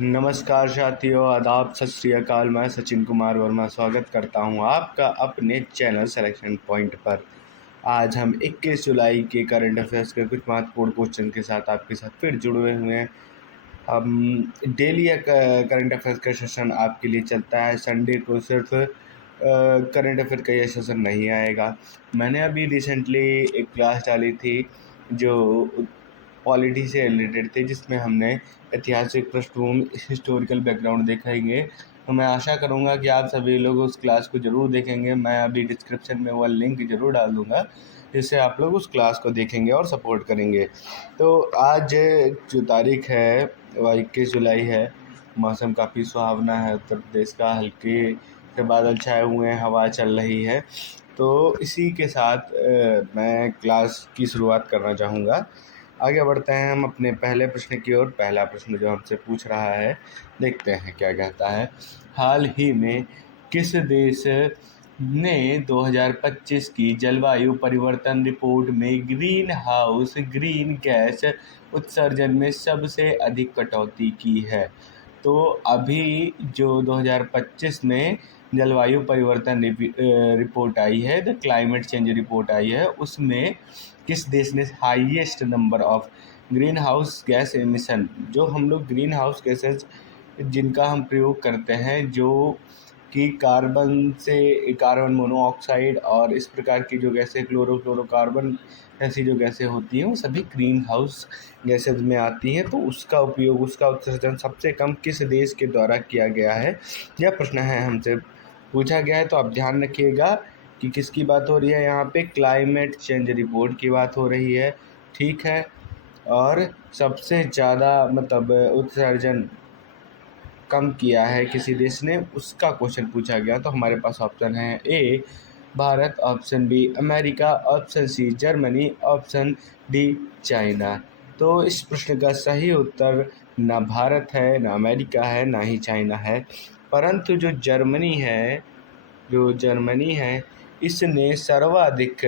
नमस्कार साथियों, आदाब, सत श्री अकाल। मैं सचिन कुमार वर्मा स्वागत करता हूं आपका अपने चैनल सिलेक्शन पॉइंट पर। आज हम 21 जुलाई के करंट अफेयर्स के कुछ महत्वपूर्ण क्वेश्चन के साथ आपके साथ फिर जुड़े हुए हैं। हम डेली करंट अफेयर्स का सेशन आपके लिए चलता है। संडे को सिर्फ करंट अफेयर का ये सेशन नहीं आएगा। मैंने अभी रिसेंटली एक क्लास डाली थी जो पॉलिटी से रिलेटेड थे, जिसमें हमने ऐतिहासिक पृष्ठभूमि, हिस्टोरिकल बैकग्राउंड देखेंगे। तो मैं आशा करूँगा कि आप सभी लोग उस क्लास को ज़रूर देखेंगे। मैं अभी डिस्क्रिप्शन में वो लिंक ज़रूर डाल दूँगा, जिससे आप लोग उस क्लास को देखेंगे और सपोर्ट करेंगे। तो आज जो तारीख है वह 21 जुलाई है। मौसम काफ़ी सुहावना है। उत्तर प्रदेश का हल्के से बादल छाए हुए हैं, हवा चल रही है। तो इसी के साथ मैं क्लास की शुरुआत करना चाहूँगा। आगे बढ़ते हैं हम अपने पहले प्रश्न की ओर। पहला प्रश्न जो हमसे पूछ रहा है, देखते हैं क्या कहता है। हाल ही में किस देश ने 2025 की जलवायु परिवर्तन रिपोर्ट में ग्रीन हाउस ग्रीन गैस उत्सर्जन में सबसे अधिक कटौती की है? तो अभी जो 2025 में जलवायु परिवर्तन रिपोर्ट आई है, द क्लाइमेट चेंज रिपोर्ट आई है, उसमें किस देश ने highest number of green house gas emission, जो हम लोग ग्रीन हाउस गैसेज जिनका हम प्रयोग करते हैं, जो कि कार्बन मोनोऑक्साइड और इस प्रकार की जो गैसें, क्लोरोफ्लोरोकार्बन ऐसी जो गैसें होती हैं, वो सभी ग्रीन हाउस गैसेज में आती हैं। तो उसका उपयोग, उसका उत्सर्जन सबसे कम किस देश के द्वारा किया गया है, यह प्रश्न है हमसे पूछा गया है। तो आप ध्यान रखिएगा कि किसकी बात हो रही है। यहाँ पे क्लाइमेट चेंज रिपोर्ट की बात हो रही है, ठीक है। और सबसे ज़्यादा मतलब उत्सर्जन कम किया है किसी देश ने, उसका क्वेश्चन पूछा गया। तो हमारे पास ऑप्शन है A Bharat, option B America, option C Germany, option D China. तो इस प्रश्न का सही उत्तर ना भारत है, ना अमेरिका है, ना ही चाइना है, परंतु जो जर्मनी है इसने सर्वाधिक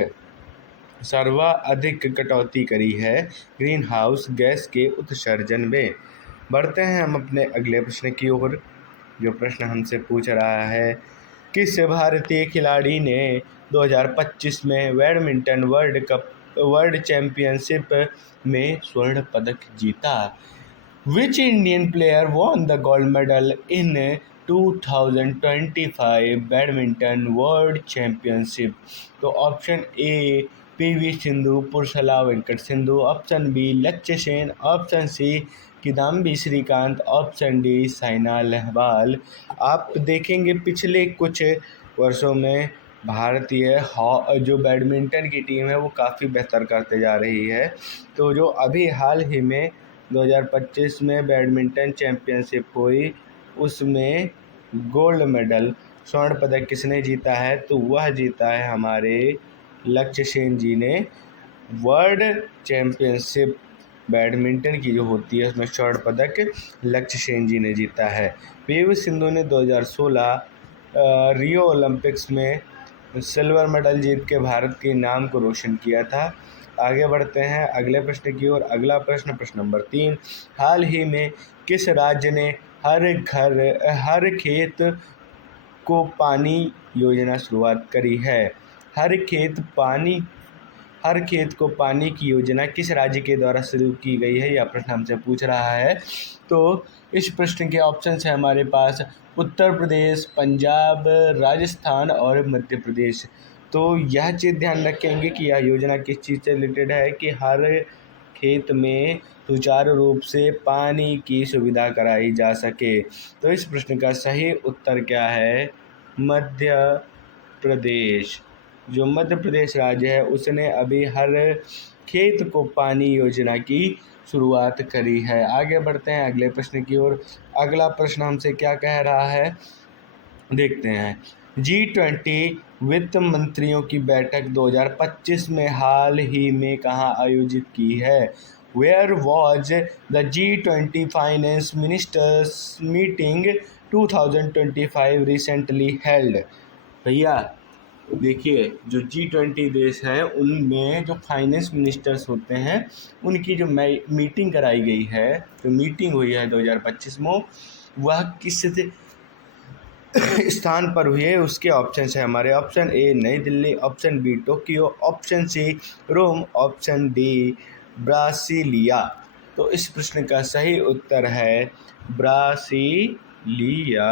कटौती करी है ग्रीन हाउस गैस के उत्सर्जन में। बढ़ते हैं हम अपने अगले प्रश्न की ओर। जो प्रश्न हमसे पूछ रहा है, किस भारतीय खिलाड़ी ने 2025 में बैडमिंटन वर्ल्ड चैंपियनशिप में स्वर्ण पदक जीता? Which Indian player won the gold medal in 2025 badminton world championship? तो option A P V Sindhu, Pusarla Venkata Sindhu, option B Lakshya Sen, option C Kidambi Srikanth, option D Saina Nehwal. आप देखेंगे पिछले कुछ वर्षों में भारतीय जो बैडमिंटन की टीम है वो काफ़ी बेहतर करते जा रही है। तो जो अभी हाल ही में 2025 में बैडमिंटन चैंपियनशिप हुई, उसमें गोल्ड मेडल, स्वर्ण पदक किसने जीता है? तो वह जीता है हमारे लक्ष्य सेन जी ने। वर्ल्ड चैंपियनशिप बैडमिंटन की जो होती है, उसमें स्वर्ण पदक लक्ष्य सेन जी ने जीता है। पीवी सिंधु ने 2016 रियो ओलंपिक्स में सिल्वर मेडल जीत के भारत के नाम को रोशन किया था। आगे बढ़ते हैं अगले प्रश्न की ओर। अगला प्रश्न, प्रश्न नंबर 3। हाल ही में किस राज्य ने हर खेत को पानी योजना शुरुआत करी है? हर खेत हर खेत को पानी की योजना किस राज्य के द्वारा शुरू की गई है, यह प्रश्न हमसे पूछ रहा है। तो इस प्रश्न के ऑप्शन है हमारे पास उत्तर प्रदेश, पंजाब, राजस्थान और मध्य प्रदेश। तो यह चीज़ ध्यान रखेंगे कि यह योजना किस चीज़ से रिलेटेड है कि हर खेत में सुचारू रूप से पानी की सुविधा कराई जा सके। तो इस प्रश्न का सही उत्तर क्या है? मध्य प्रदेश। जो मध्य प्रदेश राज्य है उसने अभी हर खेत को पानी योजना की शुरुआत करी है। आगे बढ़ते हैं अगले प्रश्न की ओर। अगला प्रश्न हमसे क्या कह रहा है, देखते हैं। G20 वित्त मंत्रियों की बैठक 2025 में हाल ही में कहाँ आयोजित की है? Where was the G20 Finance Ministers Meeting 2025 recently held? भैया देखिए, जो G20 देश हैं उनमें जो फाइनेंस मिनिस्टर्स होते हैं उनकी जो मीटिंग कराई गई है, जो मीटिंग हुई है 2025 में, वह किस स्थान पर हुई है उसके ऑप्शन है हमारे। Option A New Delhi, option B Tokyo, option C Rome, option D Brasilia. तो इस प्रश्न का सही उत्तर है ब्रासीलिया।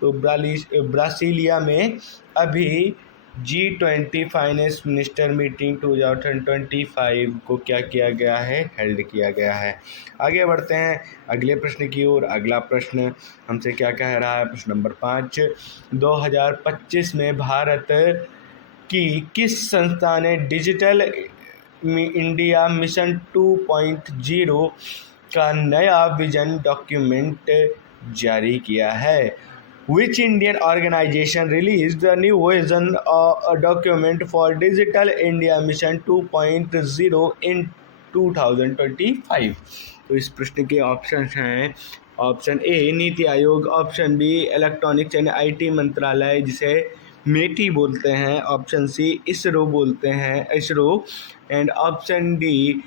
तो ब्रासीलिया में अभी G20 फाइनेंस मिनिस्टर मीटिंग 2025 को क्या किया गया है, हेल्ड किया गया है। आगे बढ़ते हैं अगले प्रश्न की ओर। अगला प्रश्न हमसे क्या कह रहा है, प्रश्न नंबर 5, 2025 में भारत की किस संस्था ने डिजिटल इंडिया मिशन 2.0 का नया विजन डॉक्यूमेंट जारी किया है। Which Indian organization released the new vision document for Digital India Mission 2.0 in 2025? तो इस प्रश्न के ऑप्शन हैं, option A NITI Aayog, option B electronics and IT मंत्रालय जिसे मेटी बोलते हैं, ऑप्शन सी इसरो बोलते हैं, ISRO, and option D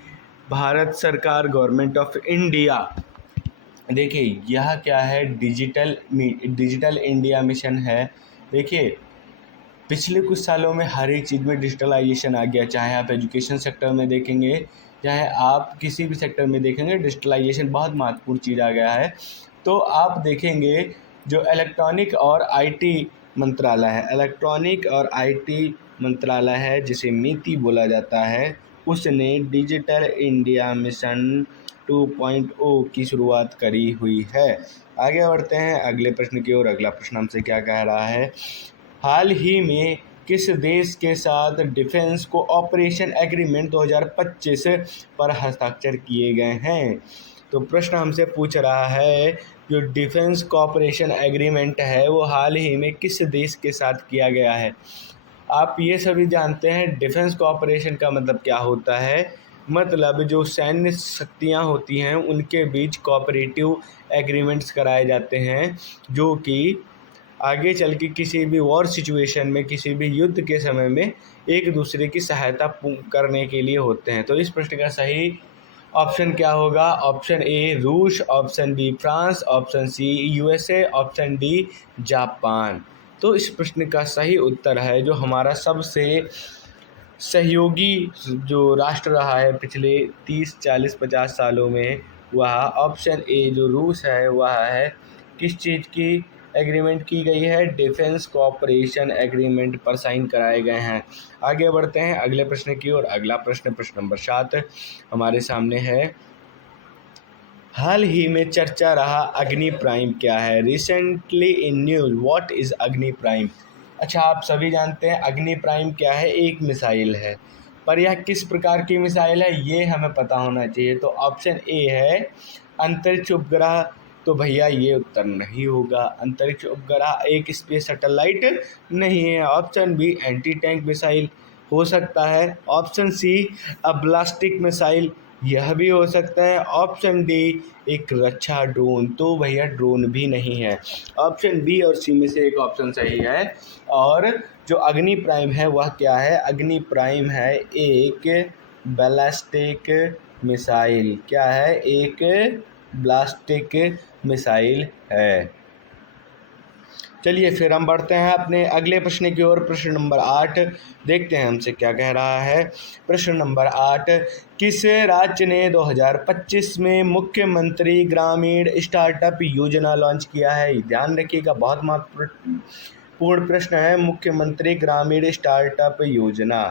Bharat सरकार गवर्नमेंट ऑफ इंडिया। देखिए यह क्या है, डिजिटल इंडिया मिशन है। देखिए पिछले कुछ सालों में हर एक चीज़ में डिजिटलाइजेशन आ गया, चाहे आप एजुकेशन सेक्टर में देखेंगे, चाहे आप किसी भी सेक्टर में देखेंगे, डिजिटलाइजेशन बहुत महत्वपूर्ण चीज़ आ गया है। तो आप देखेंगे जो इलेक्ट्रॉनिक और आईटी मंत्रालय है जिसे नीति बोला जाता है, उसने डिजिटल इंडिया मिशन 2.0 की शुरुआत करी हुई है। आगे बढ़ते हैं अगले प्रश्न की ओर। अगला प्रश्न हमसे क्या कह रहा है, हाल ही में किस देश के साथ डिफेंस कोऑपरेशन एग्रीमेंट 2025 पर हस्ताक्षर किए गए हैं? तो प्रश्न हमसे पूछ रहा है जो डिफेंस कोऑपरेशन एग्रीमेंट है वो हाल ही में किस देश के साथ किया गया है। आप ये सभी जानते हैं डिफेंस कोऑपरेशन का मतलब क्या होता है। मतलब जो सैन्य शक्तियाँ होती हैं उनके बीच कोऑपरेटिव एग्रीमेंट्स कराए जाते हैं जो कि आगे चल के किसी भी वॉर सिचुएशन में, किसी भी युद्ध के समय में एक दूसरे की सहायता करने के लिए होते हैं। तो इस प्रश्न का सही ऑप्शन क्या होगा, ऑप्शन ए रूस, option B France, option C USA, option D Japan. तो इस प्रश्न का सही उत्तर है जो हमारा सबसे सहयोगी जो राष्ट्र रहा है पिछले 30, 40, 50 सालों में, वह ऑप्शन ए जो रूस है वह है। किस चीज़ की एग्रीमेंट की गई है, डिफेंस कोऑपरेशन एग्रीमेंट पर साइन कराए गए हैं। आगे बढ़ते हैं अगले प्रश्न की ओर। अगला प्रश्न प्रश्न नंबर 7 हमारे सामने है, हाल ही में चर्चा रहा अग्नि प्राइम क्या है? Recently in news what is अग्नि प्राइम? अच्छा, आप सभी जानते हैं अग्नि प्राइम क्या है, एक मिसाइल है, पर यह किस प्रकार की मिसाइल है ये हमें पता होना चाहिए। तो ऑप्शन ए है अंतरिक्ष उपग्रह, तो भैया ये उत्तर नहीं होगा। अंतरिक्ष उपग्रह एक स्पेस सैटेलाइट नहीं है। Option B anti tank missile हो सकता है। ऑप्शन सी अब्लास्टिक मिसाइल, यह भी हो सकता है। ऑप्शन डी एक रक्षा ड्रोन, तो भैया ड्रोन भी नहीं है। ऑप्शन बी और सी में से एक ऑप्शन सही है। और जो अग्नि प्राइम है वह क्या है, अग्नि प्राइम है एक बैलिस्टिक मिसाइल। क्या है, एक ब्लास्टिक मिसाइल है। चलिए फिर हम बढ़ते हैं अपने अगले प्रश्न की ओर। प्रश्न नंबर 8 देखते हैं हमसे क्या कह रहा है। प्रश्न नंबर 8, किस राज्य ने 2025 में मुख्यमंत्री ग्रामीण स्टार्टअप योजना लॉन्च किया है? ध्यान रखिएगा, बहुत महत्वपूर्ण प्रश्न है मुख्यमंत्री ग्रामीण स्टार्टअप योजना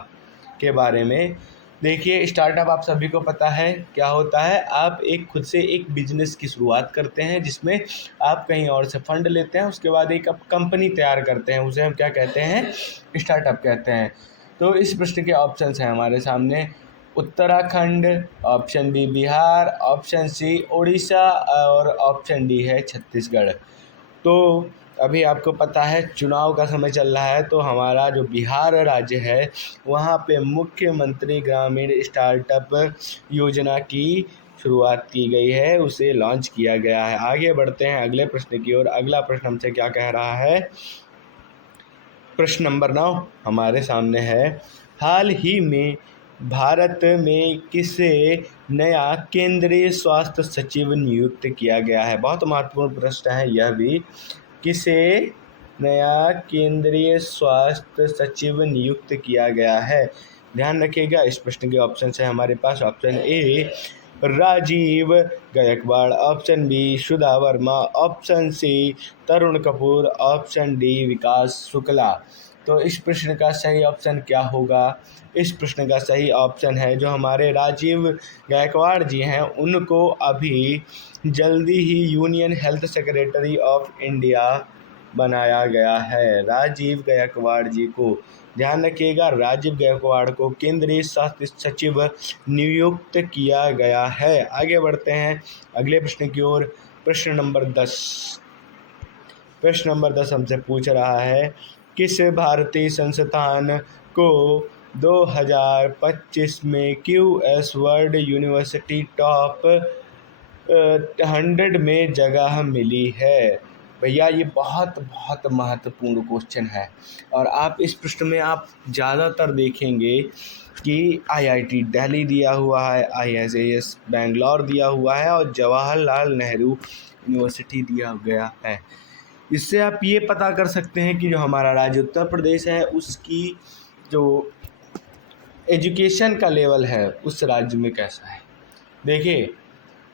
के बारे में। देखिए स्टार्टअप आप सभी को पता है क्या होता है, आप एक खुद से एक बिजनेस की शुरुआत करते हैं जिसमें आप कहीं और से फंड लेते हैं, उसके बाद एक कंपनी तैयार करते हैं, उसे हम क्या कहते हैं, स्टार्टअप कहते हैं। तो इस प्रश्न के ऑप्शंस हैं हमारे सामने, Uttarakhand, option B Bihar, option C Orissa और ऑप्शन डी है छत्तीसगढ़। तो अभी आपको पता है चुनाव का समय चल रहा है, तो हमारा जो बिहार राज्य है वहाँ पे मुख्यमंत्री ग्रामीण स्टार्टअप योजना की शुरुआत की गई है, उसे लॉन्च किया गया है। आगे बढ़ते हैं अगले प्रश्न की ओर। अगला प्रश्न हमसे क्या कह रहा है, प्रश्न नंबर 9 हमारे सामने है। हाल ही में भारत में किसे नया केंद्रीय स्वास्थ्य सचिव नियुक्त किया गया है? बहुत महत्वपूर्ण प्रश्न है यह भी। किसे नया केंद्रीय स्वास्थ्य सचिव नियुक्त किया गया है? ध्यान रखिएगा, इस प्रश्न के ऑप्शन है हमारे पास। Option A Rajiv Gaikwad, option B Sudha Verma, option C Tarun Kapoor, option D Vikas Shukla. तो इस प्रश्न का सही ऑप्शन क्या होगा? इस प्रश्न का सही ऑप्शन है जो हमारे राजीव गायकवाड़ जी हैं, उनको अभी जल्दी ही union health secretary of India बनाया गया है। राजीव गायकवाड़ जी को ध्यान रखिएगा, राजीव गायकवाड़ को केंद्रीय स्वास्थ्य सचिव नियुक्त किया गया है। आगे बढ़ते हैं अगले प्रश्न की ओर। प्रश्न नंबर 10 हमसे पूछ रहा है, किस भारतीय संस्थान को 2025 में क्यूएस वर्ल्ड यूनिवर्सिटी टॉप 100 में जगह मिली है? भैया ये बहुत बहुत महत्वपूर्ण क्वेश्चन है, और आप इस प्रश्न में आप ज़्यादातर देखेंगे कि आईआईटी दिल्ली दिया हुआ है, आईएसएस बेंगलोर दिया हुआ है और जवाहरलाल नेहरू यूनिवर्सिटी दिया गया है। इससे आप ये पता कर सकते हैं कि जो हमारा राज्य उत्तर प्रदेश है उसकी जो एजुकेशन का लेवल है उस राज्य में कैसा है। देखिए,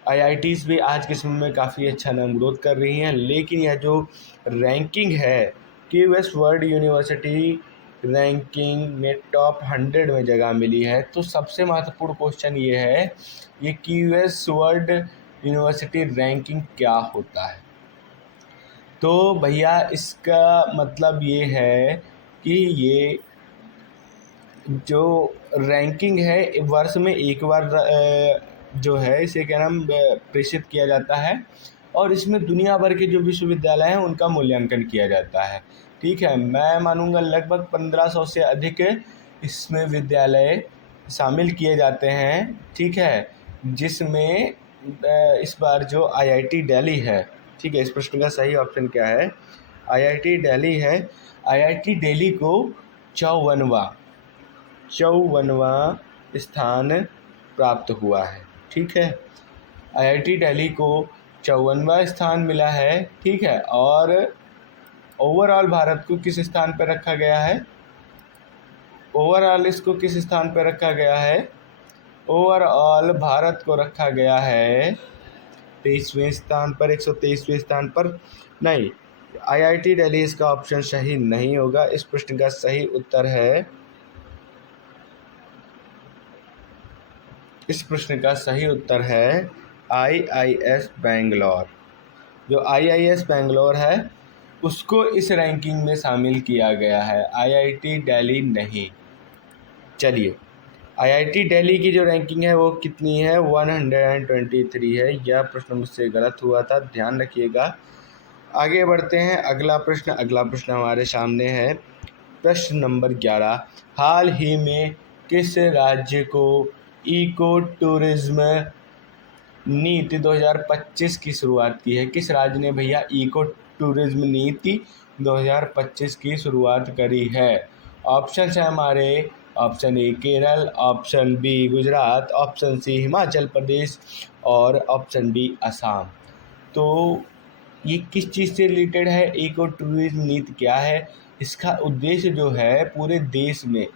आईआईटीज़ भी आज के समय में काफ़ी अच्छा नाम ग्रोथ कर रही हैं, लेकिन यह जो रैंकिंग है क्यूएस वर्ल्ड यूनिवर्सिटी रैंकिंग में टॉप 100 में जगह मिली है, तो सबसे महत्वपूर्ण क्वेश्चन ये है, ये क्यूएस वर्ल्ड यूनिवर्सिटी रैंकिंग क्या होता है? तो भैया इसका मतलब ये है कि ये जो रैंकिंग है वर्ष में एक बार जो है इसे क्या नाम प्रेषित किया जाता है, और इसमें दुनिया भर के जो विश्वविद्यालय हैं उनका मूल्यांकन किया जाता है। ठीक है, मैं मानूंगा लगभग 1500 से अधिक इसमें विद्यालय शामिल किए जाते हैं। ठीक है, जिसमें इस बार जो आईआईटी दिल्ली है, ठीक है, इस प्रश्न का सही ऑप्शन क्या है? आईआईटी दिल्ली है। आईआईटी दिल्ली को 54वां स्थान प्राप्त हुआ है। ठीक है, आईआईटी दिल्ली को 54वां स्थान मिला है। ठीक है, और ओवरऑल भारत को किस स्थान पर रखा गया है? ओवरऑल इसको किस स्थान पर रखा गया है? ओवरऑल भारत को रखा गया है 23वें स्थान पर, 123वें स्थान पर। नहीं, आईआईटी दिल्ली इसका ऑप्शन सही नहीं होगा। इस प्रश्न का सही उत्तर है, इस प्रश्न का सही उत्तर है आईआईएस बेंगलोर। जो आईआईएस बेंगलोर है उसको इस रैंकिंग में शामिल किया गया है, आईआईटी दिल्ली नहीं। चलिए, आईआईटी दिल्ली की जो रैंकिंग है वो कितनी है? 123 है। यह प्रश्न मुझसे गलत हुआ था, ध्यान रखिएगा। आगे बढ़ते हैं अगला प्रश्न हमारे सामने है। प्रश्न नंबर 11, हाल ही में किस राज्य को इको टूरिज्म नीति 2025 की शुरुआत की है? किस राज्य ने भैया इको टूरिज्म नीति 2025 की शुरुआत करी है? ऑप्शन है हमारे, option A Kerala, option B Gujarat, option C Himachal Pradesh और ऑप्शन डी असम। तो ये किस चीज़ से रिलेटेड है? इको टूरिज्म नीति क्या है? इसका उद्देश्य जो है पूरे देश में,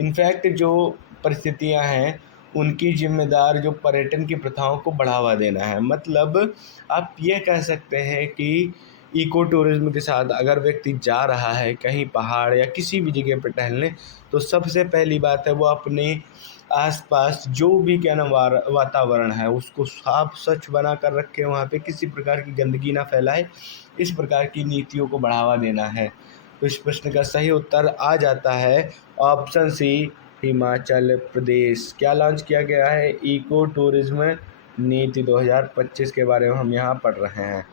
इनफैक्ट जो परिस्थितियां हैं उनकी जिम्मेदार जो पर्यटन की प्रथाओं को बढ़ावा देना है। मतलब आप ये कह सकते हैं कि इको टूरिज्म के साथ अगर व्यक्ति जा रहा है कहीं पहाड़ या किसी भी जगह पर टहलने, तो सबसे पहली बात है वो अपने आसपास जो भी क्या नाम वातावरण है उसको साफ स्वच्छ बना कर रखे, वहाँ पे किसी प्रकार की गंदगी ना फैलाए। इस प्रकार की नीतियों को बढ़ावा देना है। तो इस प्रश्न का सही उत्तर आ जाता है ऑप्शन सी हिमाचल प्रदेश। क्या लॉन्च किया गया है? इको टूरिज्म नीति 2025 के बारे में हम यहाँ पढ़ रहे हैं।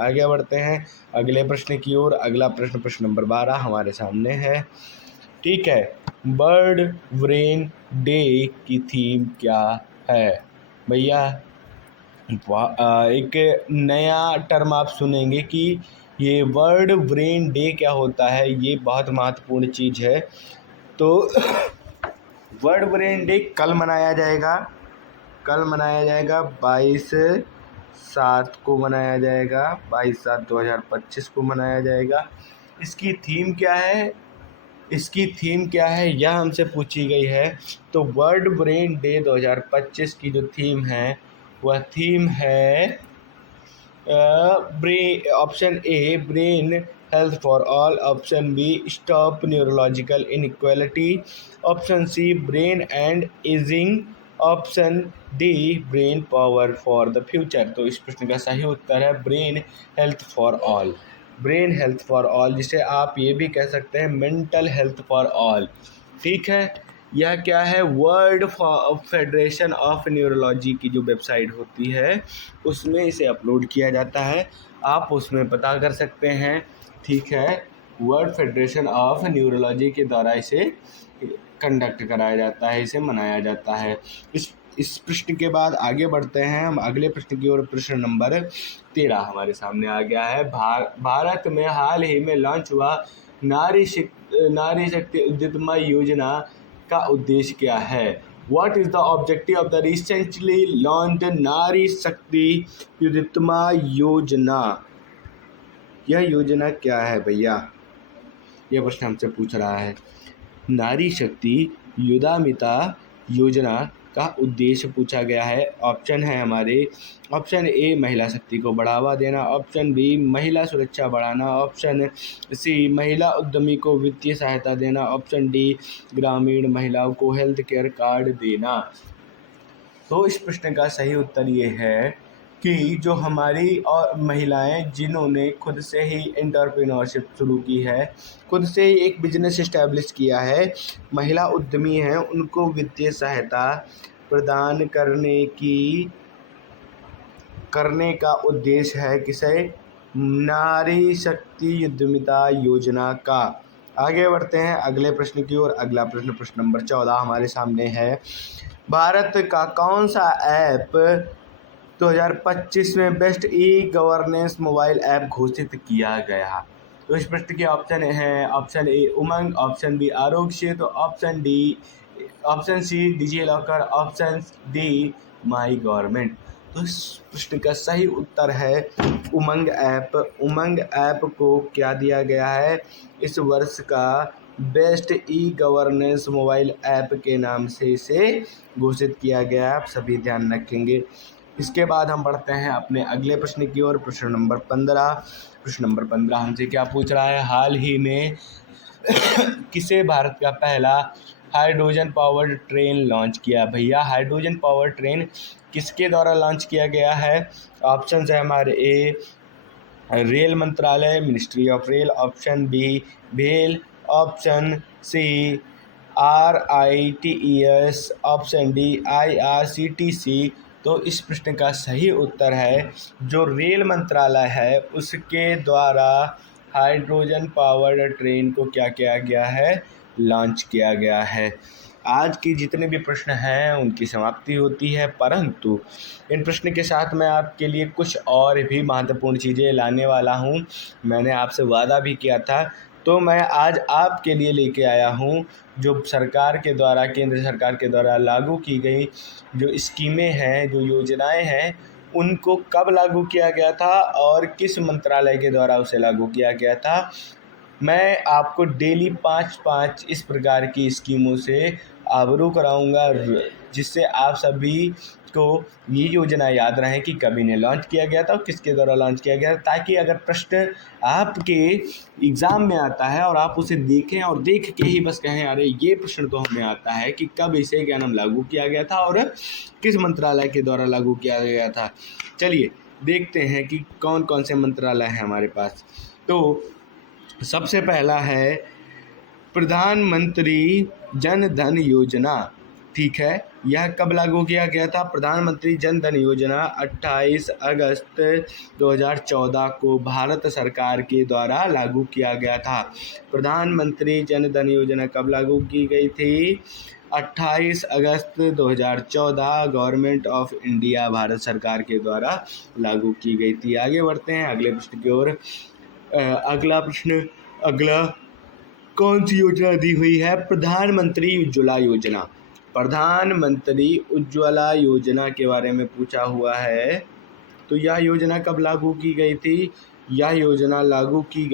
आगे बढ़ते हैं अगले प्रश्न की ओर। अगला प्रश्न नंबर 12 हमारे सामने है। ठीक है, बर्ड ब्रेन डे की थीम क्या है? भैया एक नया टर्म आप सुनेंगे कि ये वर्ल्ड ब्रेन डे क्या होता है, ये बहुत महत्वपूर्ण चीज़ है। तो वर्ल्ड ब्रेन डे कल मनाया जाएगा, 22/7 को मनाया जाएगा, 22/7/2025 को मनाया जाएगा। इसकी थीम क्या है यह हमसे पूछी गई है। तो वर्ल्ड ब्रेन डे 2025 की जो थीम है वह थीम है brain, option A brain health for all, option B stop neurological inequality, option C brain and ageing, option D brain power for the future. तो इस प्रश्न का सही उत्तर है brain health for all. Brain health for all, जिसे आप ये भी कह सकते हैं मेंटल हेल्थ फॉर ऑल। ठीक है, यह क्या है, वर्ल्ड फेडरेशन ऑफ न्यूरोलॉजी की जो वेबसाइट होती है उसमें इसे अपलोड किया जाता है, आप उसमें पता कर सकते हैं। ठीक है, वर्ल्ड फेडरेशन ऑफ न्यूरोलॉजी के द्वारा इसे कंडक्ट कराया जाता है, इसे मनाया जाता है। इस प्रश्न के बाद आगे बढ़ते हैं हम अगले प्रश्न की ओर। प्रश्न नंबर 13 हमारे सामने आ गया है। भारत में हाल ही में लॉन्च हुआ नारी शक्ति उद्यमिता योजना का उद्देश्य क्या है? What is the objective of the recently launched नारी शक्ति उद्यमिता योजना? यह योजना क्या है भैया? यह प्रश्न हमसे पूछ रहा है। नारी शक्ति उद्यमिता योजना का उद्देश्य पूछा गया है। ऑप्शन है हमारे, ऑप्शन ए महिला शक्ति को बढ़ावा देना, ऑप्शन बी महिला सुरक्षा बढ़ाना, ऑप्शन सी महिला उद्यमी को वित्तीय सहायता देना, ऑप्शन डी ग्रामीण महिलाओं को हेल्थ केयर कार्ड देना। तो इस प्रश्न का सही उत्तर ये है कि जो हमारी और महिलाएं जिन्होंने खुद से ही एंटरप्रेन्योरशिप शुरू की है, खुद से ही एक बिजनेस इस्टेब्लिश किया है, महिला उद्यमी हैं, उनको वित्तीय सहायता प्रदान करने का उद्देश्य है किसे? नारी शक्ति उद्यमिता योजना का। आगे बढ़ते हैं अगले प्रश्न की ओर। अगला प्रश्न नंबर 14 हमारे सामने है। भारत का कौन सा ऐप 2025 में best e governance mobile app घोषित किया गया? तो इस प्रश्न के ऑप्शन हैं, option A Umang, option B Aarogya Setu, option C DigiLocker, option D my government. तो इस प्रश्न का सही उत्तर है उमंग ऐप। उमंग ऐप को क्या दिया गया है? इस वर्ष का best e governance mobile app के नाम से इसे घोषित किया गया है, आप सभी ध्यान रखेंगे। इसके बाद हम बढ़ते हैं अपने अगले प्रश्न की ओर। प्रश्न नंबर 15। प्रश्न नंबर 15 हमसे क्या पूछ रहा है? हाल ही में किसे भारत का पहला हाइड्रोजन पावर्ड ट्रेन लॉन्च किया? भैया हाइड्रोजन पावर ट्रेन किसके द्वारा लॉन्च किया गया है? ऑप्शन है हमारे ए रेल मंत्रालय, ministry of rail, option B भेल, option C RITES, option D IRCTC। तो इस प्रश्न का सही उत्तर है जो रेल मंत्रालय है उसके द्वारा हाइड्रोजन पावर्ड ट्रेन को क्या किया गया है? लॉन्च किया गया है। आज की जितने भी प्रश्न हैं उनकी समाप्ति होती है, परंतु इन प्रश्न के साथ मैं आपके लिए कुछ और भी महत्वपूर्ण चीज़ें लाने वाला हूं। मैंने आपसे वादा भी किया था, तो मैं आज आपके लिए लेके आया हूं जो सरकार के द्वारा, केंद्र सरकार के द्वारा लागू की गई जो स्कीमें हैं, जो योजनाएं हैं, उनको कब लागू किया गया था और किस मंत्रालय के द्वारा उसे लागू किया गया था। मैं आपको डेली 5-5 इस प्रकार की स्कीमों से आबरू कराऊंगा, जिससे आप सभी को ये योजना याद रहे कि कब इन्हें लॉन्च किया गया था और किसके द्वारा लॉन्च किया गया था, ताकि अगर प्रश्न आपके एग्ज़ाम में आता है और आप उसे देखें और देख के ही बस कहें अरे ये प्रश्न तो हमें आता है कि कब इसे क्या नाम लागू किया गया था और किस मंत्रालय के द्वारा लागू किया गया था। चलिए देखते हैं कि कौन कौन से मंत्रालय हैं हमारे पास। तो सबसे पहला है प्रधानमंत्री जन धन योजना। ठीक है, यह कब लागू किया गया था? प्रधानमंत्री जन धन योजना 28 अगस्त 2014 को भारत सरकार के द्वारा लागू किया गया था। प्रधानमंत्री जन धन योजना कब लागू की गई थी? 28 अगस्त 2014 गवर्नमेंट ऑफ इंडिया, भारत सरकार के द्वारा लागू की गई थी। आगे बढ़ते हैं अगले प्रश्न की ओर। अगला प्रश्न, अगला कौन सी योजना दी हुई है? प्रधानमंत्री उज्ज्वला योजना। प्रधानमंत्री उज्ज्वला योजना के बारे में पूछा हुआ है। तो यह योजना कब लागू की गई थी? यह योजना लागू की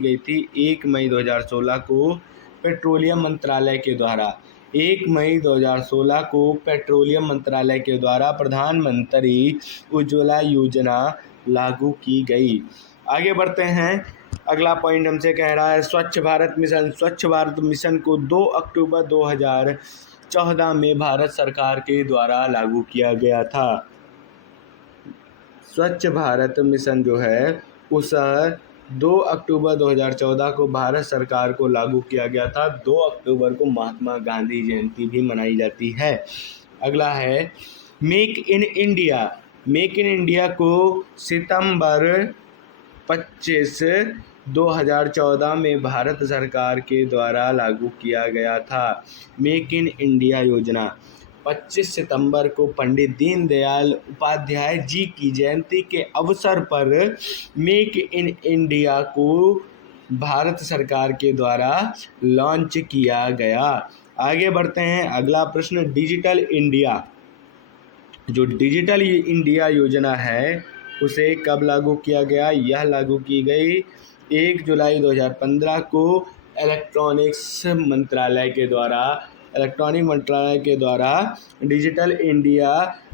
गई थी 1 मई 2016 को पेट्रोलियम मंत्रालय के द्वारा। 1 मई 2016 को पेट्रोलियम मंत्रालय के द्वारा प्रधानमंत्री उज्ज्वला योजना लागू की गई। आगे बढ़ते हैं। अगला पॉइंट हमसे कह रहा है स्वच्छ भारत मिशन। स्वच्छ भारत मिशन को 2 अक्टूबर 2014 में भारत सरकार के द्वारा लागू किया गया था। स्वच्छ भारत मिशन जो है उस 2 अक्टूबर 2014 को भारत सरकार को लागू किया गया था। 2 अक्टूबर को महात्मा गांधी जयंती भी मनाई जाती है। अगला है make in India. Make in India को सितंबर 25, 2014 में भारत सरकार के द्वारा लागू किया गया था। मेक इन इंडिया योजना 25 सितंबर को पंडित दीनदयाल उपाध्याय जी की जयंती के अवसर पर मेक इन इंडिया को भारत सरकार के द्वारा लॉन्च किया गया। आगे बढ़ते हैं। अगला प्रश्न डिजिटल इंडिया। जो डिजिटल इंडिया योजना है उसे कब लागू किया गया? यह लागू की गई 1 जुलाई 2015 को इलेक्ट्रॉनिक मंत्रालय के द्वारा डिजिटल इंडिया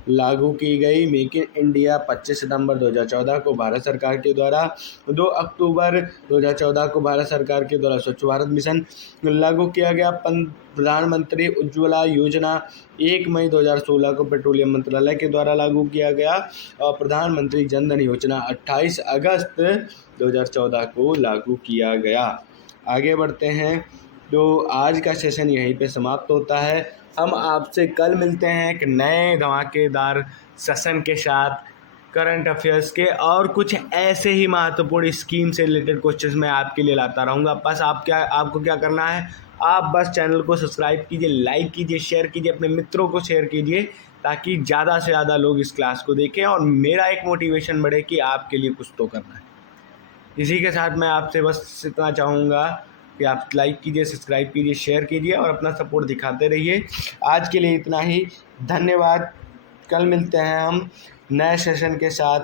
लागू की गई। मेक इन इंडिया 25 सितंबर 2014 को भारत सरकार के द्वारा, 2 अक्टूबर 2014 को भारत सरकार के द्वारा स्वच्छ भारत मिशन लागू किया गया। प्रधानमंत्री उज्ज्वला योजना 1 मई 2016 को पेट्रोलियम मंत्रालय के द्वारा लागू किया गया और प्रधानमंत्री जन धन योजना 28 अगस्त 2014 को लागू किया गया। आगे बढ़ते हैं। तो आज का सेशन यहीं पे समाप्त होता है। हम आपसे कल मिलते हैं एक नए धमाकेदार सेशन के साथ, करंट अफेयर्स के और कुछ ऐसे ही महत्वपूर्ण स्कीम से रिलेटेड क्वेश्चंस मैं आपके लिए लाता रहूँगा। बस आपको क्या करना है, आप बस चैनल को सब्सक्राइब कीजिए, लाइक कीजिए, शेयर कीजिए, अपने मित्रों को शेयर कीजिए ताकि ज़्यादा से ज़्यादा लोग इस क्लास को देखें और मेरा एक मोटिवेशन बढ़े कि आपके लिए कुछ तो करना है। इसी के साथ मैं आपसे बस इतना चाहूँगा कि आप लाइक कीजिए, सब्सक्राइब कीजिए, शेयर कीजिए और अपना सपोर्ट दिखाते रहिए। आज के लिए इतना ही। धन्यवाद। कल मिलते हैं हम नए सेशन के साथ।